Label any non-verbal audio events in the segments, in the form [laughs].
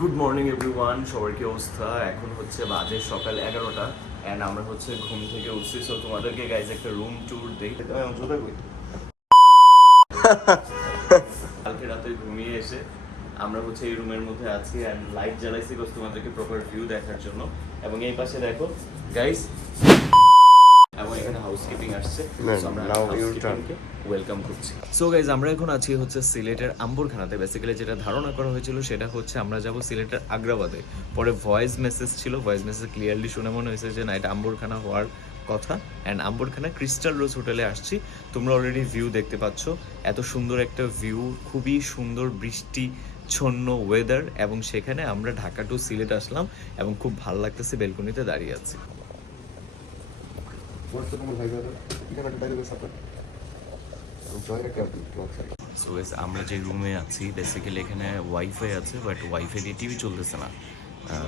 Good morning everyone সবার কি অবস্থা? এখন হচ্ছে বাজে সকাল এগারোটা অ্যান্ড আমরা হচ্ছে ঘুম থেকে উঠছি। সো তোমাদেরকে গাইজ একটা রুম ট্যুর দিই। কালকে রাতে ঘুমিয়ে এসে আমরা হচ্ছে এই রুমের মধ্যে আছি অ্যান্ড লাইট জ্বালাইছি তোমাদেরকে প্রপার ভিউ দেখার জন্য। এবং এই পাশে দেখো হাউসকিপিং আসছে ওয়েলকাম করছি। সো গাইজ আমরা এখন আছি হচ্ছে সিলেটের আম্বরখানাতে। বেসিক্যালি যেটা ধারণা করা হয়েছিল সেটা হচ্ছে আমরা যাব সিলেটের আগ্রাবাদে। পরে ভয়েস মেসেজ ছিল। ভয়েস মেসেজ ক্লিয়ারলি শুনে মনে হয়েছে যে না এটা আম্বরখানা হওয়ার কথা। অ্যান্ড আম্বরখানা ক্রিস্টাল রোজ হোটেলে আসছি। তোমরা অলরেডি ভিউ দেখতে পাচ্ছ। এত সুন্দর একটা ভিউ খুবই সুন্দর বৃষ্টি ছন্ন ওয়েদার এবং সেখানে আমরা ঢাকা টু সিলেট আসলাম এবং খুব ভালো লাগতেছে বেলকনিতে দাঁড়িয়ে আছি। সো আমরা যে রুমে আছি বেসিক্যালি এখানে ওয়াইফাই আছে বাট ওয়াইফাই দিয়ে টিভি চলতেছে না।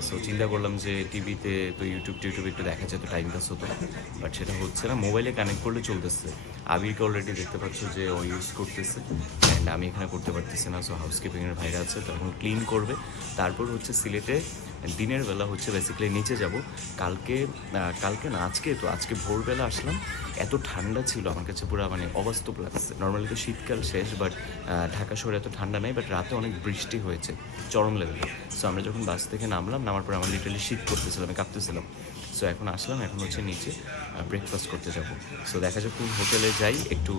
সো চিন্তা করলাম যে টিভিতে তো ইউটিউব টিউটিউব একটু দেখা যেত টাইম পাস হতো। বাট সেটা হচ্ছে না মোবাইলে কানেক্ট করলে চলতেছে। আবিরকে অলরেডি দেখতে পাচ্ছ যে ও ইউজ করতেছে। অ্যান্ড আমি এখানে করতে পারতেছি না সো হাউসকিপিংয়ের ভাইরা আছে তখন ক্লিন করবে। তারপর হচ্ছে সিলেটে দিনের বেলা হচ্ছে বেসিক্যালি নিচে যাব। কালকে কালকে না, আজকে তো, আজকে ভোরবেলা আসলাম। এত ঠান্ডা ছিল আমার কাছে পুরো মানে অবাস্তব লাগছে। নর্মালি তো শীতকাল শেষ বাট ঢাকা শহরে এত ঠান্ডা নেই বাট রাতে অনেক বৃষ্টি হয়েছে, চরম লেভেলে সো আমরা যখন বাস থেকে নামলাম, নামার পর আমার লিটারলি শীত করতেছিলাম, আমি কাঁপতেছিলাম। সো এখন আসলাম, এখন হচ্ছে নিচে ব্রেকফাস্ট করতে যাব। সো দেখা যাক হোটেলে যাই, একটু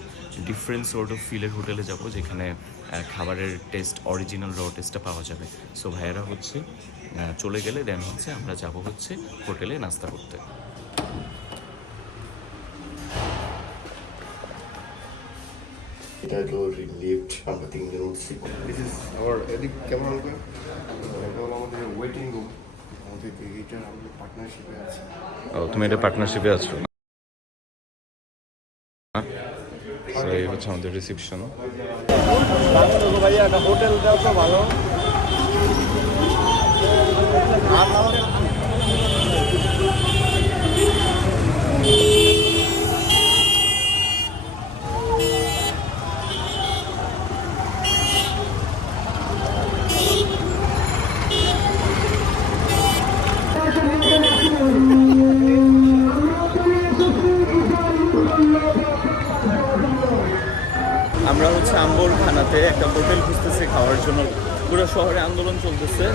ডিফারেন্ট সোর্ট অফ ফিলের হোটেলে যাব, যেখানে খাবারের টেস্ট অরিজিনাল র টেস্টটা পাওয়া যাবে। সো ভাইয়েরা হচ্ছে চলে গেলে দেন হচ্ছে আমরা যাব হচ্ছে হোটেলে নাস্তা করতে। এটা হলো লিফট আমরা তিনজন উঠছি। দিস ইজ আওয়ার এদিক কেমন হবে এটা হলো আমাদের ওয়েটিং রুম আমাদের এইটা আমাদের পার্টনারশিপে আছে। ও তুমি এটা পার্টনারশিপে আছো? সো এই হচ্ছে আমাদের রিসেপশন ভাইয়া একটা হোটেল দাও তো ভালো। আমরা খানাতে একটা হোটেল খুঁজতেছি, খাওয়ার জন্য পুরো শহরে আন্দোলন চলতেছে।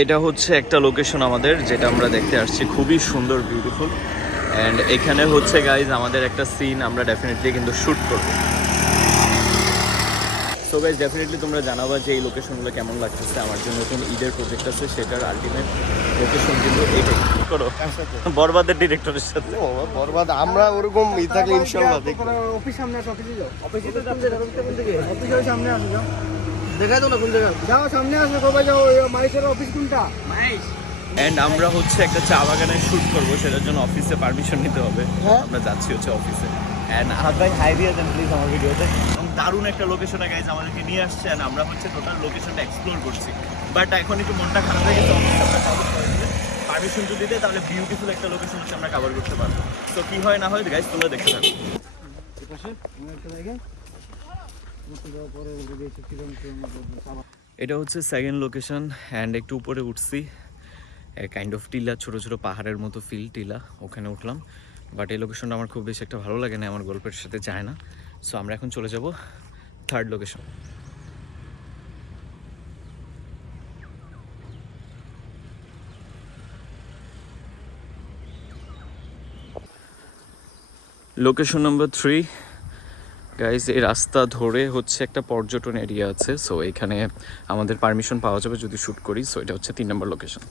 এটা হচ্ছে একটা লোকেশন আমাদের, যেটা আমরা দেখতে আসছি। খুবই সুন্দর বিউটিফুল অ্যান্ড এখানে হচ্ছে গাইজ আমাদের একটা সিন আমরা ডেফিনেটলি কিন্তু শ্যুট করব। সো গাইজ ডেফিনেটলি তোমরা জানাবা যে এই লোকেশনগুলো কেমন লাগতেছে। আমার যে নতুন ঈদের প্রজেক্ট আছে সেটার আলটিমেট লোকেশন কিন্তু এটাই। করো। বরবাদের ডিরেক্টরের সাথে। বরবাদ আমরা ওরকম ই থাকলে ইনশাল্লাহ দেখব। অফিস সামনে আছে অফিসে যাও। অফিসে তো জায়গা কোন দিকে? অফিস সামনে আছে যাও। দেখা দাও না কোন জায়গা যাও সামনে কবে যাও অফিস কোনটা? মাইস অ্যান্ড আমরা হচ্ছে একটা চা বাগানে শ্যুট করব সেটার জন্য অফিসে পারমিশন নিতে হবে। হ্যাঁ। আমরা যাচ্ছি হচ্ছে অফিসে অ্যান্ড আহাদ ভাই হাই দিয়ে দেন প্লিজ আমার ভিডিওতে এবং দারুণ একটা লোকেশনে গাইজ আমাদেরকে নিয়ে আসছে and আমরা হচ্ছে টোটাল লোকেশনটা এক্সপ্লোর করছি। বাট এখন একটু মনটা খারাপ হয়ে গেছে অফিসে আমরা cover করে দিলে। পারমিশন যদি দেয় তাহলে বিউটিফুল একটা লোকেশন হচ্ছে আমরা কভার করতে পারব। তো কি হয় না হয় গাইজ তোমরা দেখতে থাকো। এটা হচ্ছে সেকেন্ড লোকেশন অ্যান্ড একটু উপরে উঠছি। কাইন্ড অফ টিলা, ছোট ছোট পাহাড়ের মতো ফিল টিলা, ওখানে উঠলাম। বাট এই লোকেশনটা আমার খুব বেশি একটা ভালো লাগে না, আমার গল্পের সাথে যায় না। সো আমরা এখন চলে যাব third location location number three guys এই রাস্তা ধরে হচ্ছে একটা পর্যটন এরিয়া আছে। সো এখানে আমাদের পারমিশন পাওয়া যাবে যদি শ্যুট করি। সো এটা হচ্ছে তিন নম্বর লোকেশন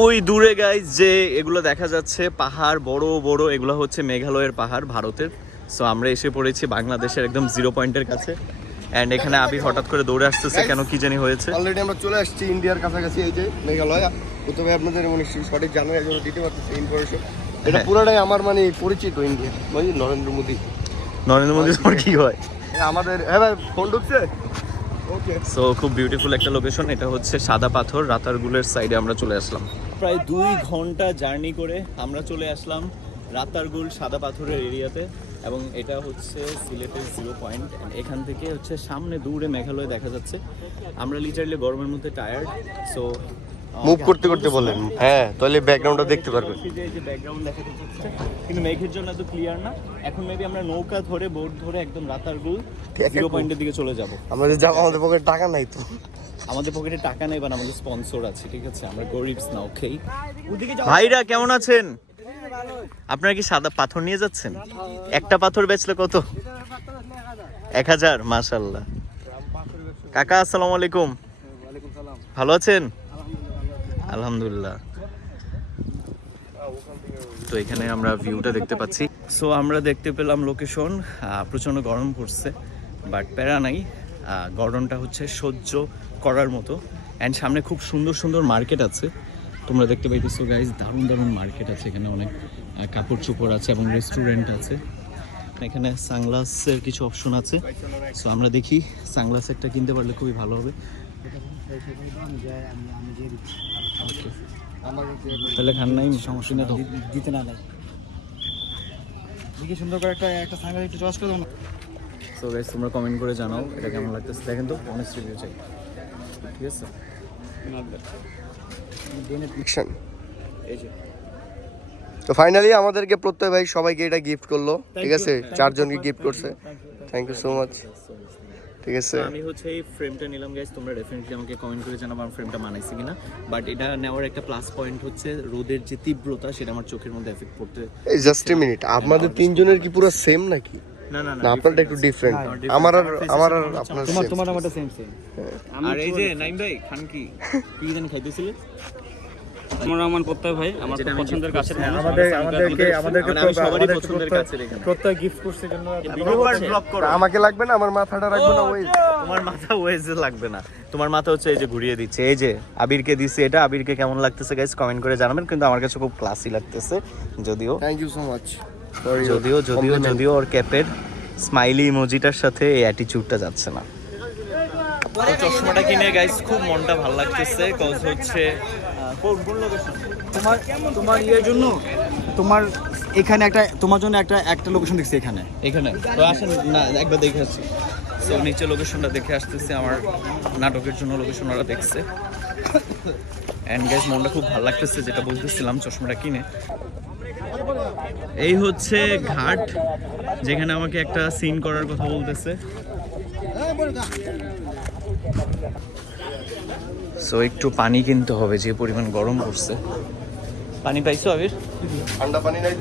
ওই দূরে গাইস যে এগুলো দেখা যাচ্ছে পাহাড় বড় বড় এগুলো হচ্ছে মেঘালয়ের পাহাড় ভারতের। সো আমরা এসে পড়েছি বাংলাদেশের একদম জিরো পয়েন্টের কাছে। অ্যান্ড এখানে আবির হঠাৎ করে দৌড়ে আসতেছে কেন কি জানি হয়েছে। অলরেডি আমরা চলে আসছি ইন্ডিয়ার কাছাকাছি এই যে মেঘালয়। প্রথমে আপনাদের মানে সঠিক জানুয়ারি একজন দিতে পারতেছি ইনফরমেশন এটা হ্যাঁ। পুরোটাই আমার মানে পরিচিত ইন্ডিয়া। বুঝলি নরেন্দ্র মোদী। নরেন্দ্র মোদী তোমার কি হয়? আমাদের হ্যাঁ ভাই ফোন ঢুকছে? ওকে সো খুব বিউটিফুল একটা লোকেশন এটা হচ্ছে সাদা পাথর রাতারগুলের সাইডে আমরা চলে আসলাম। প্রায় দুই ঘণ্টা জার্নি করে আমরা চলে আসলাম রাতারগুল সাদা পাথরের এরিয়াতে এবং এটা হচ্ছে সিলেটের জিরো পয়েন্ট এখান থেকে হচ্ছে সামনে দূরে মেঘালয় দেখা যাচ্ছে। আমরা লিটারলি গরমের মধ্যে টায়ার্ড সো মুভ করতে করতে বলেন হ্যাঁ তাহলে ব্যাকগ্রাউন্ডটা দেখতে পারবেন। যে ব্যাকগ্রাউন্ড দেখা যাচ্ছে কিন্তু মেঘের জন্য তো ক্লিয়ার না। এখন মেবি আমরা নৌকা ধরে বোট ধরে একদম রাতারগুল জিরো পয়েন্টের দিকে চলে যাব। আমাদের যাব আমাদের পকেটে টাকা নাই তো। আমাদের পকেটে টাকা নেই বা আমাদের স্পন্সর আছে ঠিক আছে? আমরা গরিবস না ওকেই ভাইরা কেমন আছেন? আপনারা কি সাদা পাথর নিয়ে যাচ্ছেন? একটা পাথর বেচলে কত? এক হাজার মাশাল্লাহ কাকা আসসালামু আলাইকুম। ভালো আছেন? আলহামদুলিল্লাহ। তো এখানে আমরা ভিউটা দেখতে পাচ্ছি। সো আমরা দেখতে পেলাম লোকেশন প্রচণ্ড গরম পড়ছে বাট প্যারা নাই। আহ, গরমটা হচ্ছে সহ্য করার মতো। অ্যান্ড সামনে খুব সুন্দর সুন্দর মার্কেট আছে। তোমরা দেখতে পাইতেছো গাইজ দারুণ দারুণ মার্কেট আছে। এখানে অনেক কাপড় চোপড় আছে এবং রেস্টুরেন্ট আছে। এখানে সানগ্লাসের কিছু অপশন আছে। সো আমরা দেখি সানগ্লাস একটা কিনতে পারলে খুবই ভালো হবে। তাহলে খান নাই সমস্যা নেই দিতে না দেখি সুন্দর করে একটা একটা একটু চয়েস করে না? সো গাইস তোমরা কমেন্ট করে জানাও এটা কেমন লাগতেছে? দেখেন তো অনেস্ট রিভিউ চাই। ঠিক আছে? তো ফাইনালি আমাদেরকে প্রত্যয় ভাই সবাইকে এটা গিফট করল ঠিক আছে? চারজনকে গিফট করছে। থ্যাংক ইউ সো মাচ ঠিক আছে? আমি হচ্ছে এই ফ্রেমটা নিলাম গাইস তোমরা ডেফিনেটলি আমাকে কমেন্ট করে জানাব আমার ফ্রেমটা মানাইছে কিনা। বাট এটা নেওয়ার একটা প্লাস পয়েন্ট হচ্ছে রোদের যে তীব্রতা সেটা আমার চোখের মধ্যে এফেক্ট করতে এই জাস্ট এ মিনিট আপনাদের তিনজনের কি পুরো সেম নাকি? না না না আপনারটা একটু ডিফারেন্ট আমার আর আমার আর আপনার তোমার তোমার আমারটা সেম সেম আর এই যে নাইম ভাই খান কি? [laughs] কি জানি খাইতেছিলে? আমার রহমান প্রত্যয় ভাই আমার পছন্দের। মানুষ। আমাদের আমাদেরকে আমাদেরকে সবারই পছন্দের এখানে। প্রত্যয় গিফট করছে জন্য ব্লক করো। আমাকে লাগবে না? আমার মাথাটা রাখব না ওই তোমার মাথা ওয়েজে লাগবে না। তোমার মাথা হচ্ছে এই যে ঘুরিয়ে দিচ্ছে। এই যে আবিরকে দিচ্ছে এটা। আবিরকে কেমন লাগতেছে গাইস কমেন্ট করে জানাবেন। কিন্তু আমার কাছে খুব ক্লাসি লাগতেছে যদিও। থ্যাংক ইউ সো মাচ যদিও যদিও যদিও ওর ক্যাপের স্মাইলি ইমোজিটার সাথে এই অ্যাটিটিউডটা যাচ্ছে না। তো চশমাটা কিনে গাইস খুব মনটা ভালো লাগতেছে কজ হচ্ছে কোন কোন লোকেশন তোমার তোমার ইয়ের জন্য তোমার এখানে একটা তোমার জন্য একটা একটা লোকেশন দেখছি এখানে। এখানে? তো আসেন না একবার দেখে আসছি সো নিচে লোকেশনটা দেখে আসতেছে আমার নাটকের জন্য লোকেশন ওরা দেখছে। অ্যান্ড গাইস মনটা খুব ভালো লাগতেছে যেটা বলতেছিলাম চশমাটা কিনে। এই হচ্ছে ঘাট যেখানে আমাকে একটা সিন করার কথা বলতেছে। সো একটু পানি কিনতে হবে যে পরিমাণ গরম পড়ছে। পানি পাইছো আবির? ঠান্ডা পানি নাই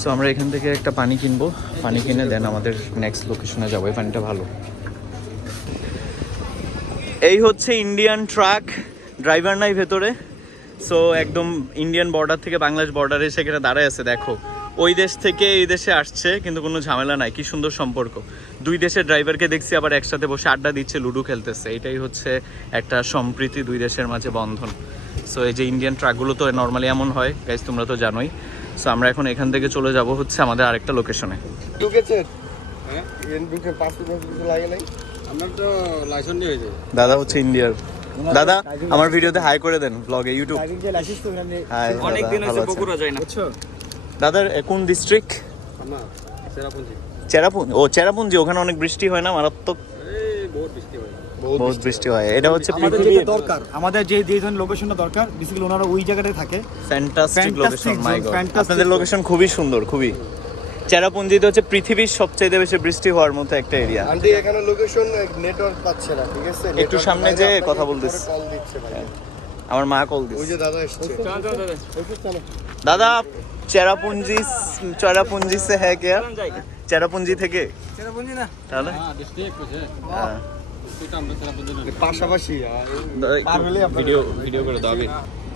সো আমরা এখান থেকে একটা পানি কিনবো। পানি কিনে দেন আমাদের নেক্সট লোকেশনে যাব। এই পানিটা ভালো। এই হচ্ছে ইন্ডিয়ান ট্রাক ড্রাইভার নাই ভেতরে। সো একদম ইন্ডিয়ান বর্ডার থেকে বাংলাদেশ বর্ডারে সেখানে দাঁড়ায় আছে দেখো। ওই দেশ থেকে এই দেশে আসছে কিন্তু কোনো ঝামেলা নাই। কি সুন্দর সম্পর্ক। দুই দেশের ড্রাইভারকে দেখছি আবার একসাথে বসে আড্ডা দিচ্ছে লুডো খেলতেছে। এটাই হচ্ছে একটা সম্প্রীতি দুই দেশের মাঝে বন্ধন। সো এই যে ইন্ডিয়ান ট্রাকগুলো তো নর্মালি এমন হয় গাইজ তোমরা তো জানোই। সো আমরা এখন এখান থেকে চলে যাব হচ্ছে আমাদের আরেকটা লোকেশনে ঢুকেছে হ্যাঁ? হয়েছে। দাদা হচ্ছে ইন্ডিয়ার দাদা আমার ভিডিওতে হাই করে দেন ব্লগে ইউটিউব হাই অনেক দিন হয়েছে বগুড়া যায় না। বুঝছ? দাদার কোন ডিস্ট্রিক্ট চেরাপুঞ্জি। ও চেরাপুঞ্জি ওখানে অনেক বৃষ্টি হয় না মারাত্মক? বহুত বৃষ্টি হয়। হয়। এটা হচ্ছে আমাদের দরকার আমাদের যে যে ধরনের লোকেশনটা দরকার বেসিক্যালি ওনারা ওই জায়গাটায় থাকে। ফ্যান্টাস্টিক লোকেশন মাই গড আপনাদের লোকেশন খুবই সুন্দর খুবই। চেরাপুঞ্জিতে হচ্ছে পৃথিবীর সবচেয়ে বেশি বৃষ্টি হওয়ার মতো একটা এরিয়া আন্টি এখানে লোকেশন নেটওয়ার্ক পাচ্ছে না ঠিক আছে? একটু সামনে যেয়ে কথা একটু বলতেছি। করে দিচ্ছে ভাই। আমার মা কল ওই যে দাদা এসছে। চল চল দাদা চলো। দাদা চেরাপুঞ্জি চেরাপুঞ্জি সে হ্যাঁ কে? চেরাপুঞ্জি থেকে। চেরাপুঞ্জি না? তাহলে? হ্যাঁ বুঝে হ্যাঁ। এটা আমরা সেরাপুঞ্জি না। পাশাপাশি ভিডিও ভিডিও করে দাও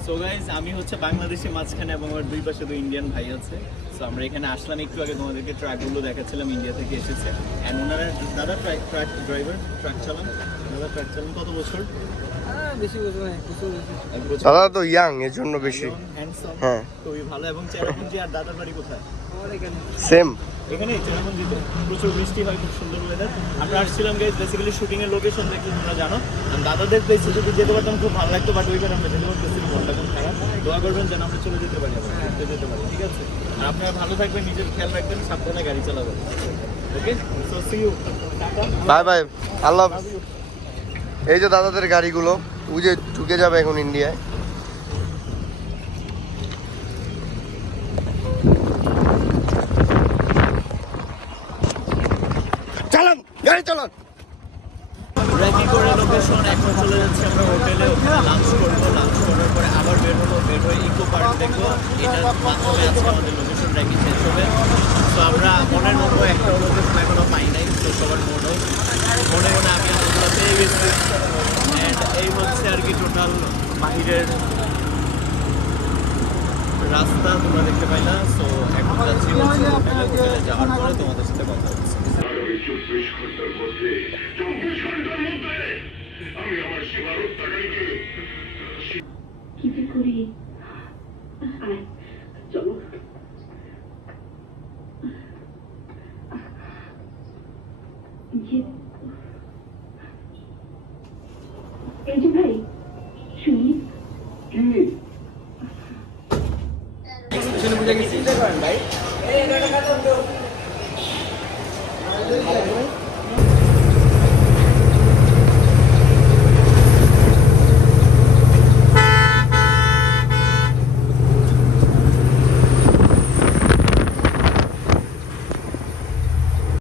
সো গাইজ আমি হচ্ছে বাংলাদেশে মাঝখানে এবং আমার দুই পাশে দুই ইন্ডিয়ান ভাই আছে। সো আমরা এখানে আসলাম একটু আগে, তোমাদেরকে ট্রাকগুলো দেখাচ্ছিলাম ইন্ডিয়া থেকে এসেছে। অ্যান্ড ওনারা, দাদা ট্রাক ট্রাক ড্রাইভার ট্রাক চালান দাদা ট্রাক চালান? কত বছর? এক বছর। দাদা তো ইয়াং এর জন্য বেশি হ্যাঁ। খুবই ভালো এবং চেরাপুঞ্জি আর দাদার বাড়ি কোথায়? সেম এখানে। চেরামন্দিতে প্রচুর বৃষ্টি হয় খুব সুন্দর ওয়েদার আমরা আসছিলাম গাইজ বেসিক্যালি শুটিং এর লোকেশন দেখতে তোমরা জানো। আর দাদাদের প্লেসে যদি যেতে পারতাম খুব ভালো লাগতো বাট ওইখানে আমরা যেতে পারতেছি মনটা খুব খারাপ। দোয়া করবেন যেন আমরা চলে যেতে পারি আবার ঘুরতে যেতে পারি ঠিক আছে? আর আপনারা ভালো থাকবেন নিজের খেয়াল রাখবেন সাবধানে গাড়ি চালাবেন। Okay so see you tata bye bye Allah এই যে দাদাদের গাড়িগুলো যে ঢুকে যাবে এখন ইন্ডিয়ায়। চালান গাড়ি চালান। র্যাকি করে লোকেশন এখন চলে যাচ্ছে? আমরা হোটেলে ওখানে লাঞ্চ করব লাঞ্চ করার পরে আবার বের হব, বের হয়ে ইকো পার্ক দেখব। এটার মাধ্যমে আজকে আমাদের লোকেশন র্যাকি শেষ হবে। তো আমরা মনের মতো একটা লোকেশন এখনও পাই নাই, তো সবার মনে মনে মনে আমি গেছি। অ্যান্ড এই হচ্ছে আর কি টোটাল বাহিরের রাস্তা, তোমরা দেখতে পাইলা। তো এখন যাচ্ছি হোটেলে যাওয়ার পরে তোমাদের সাথে কথা হচ্ছে। কি যে করি চলো এই যে ভাই শুনি কি ছেলে ভাই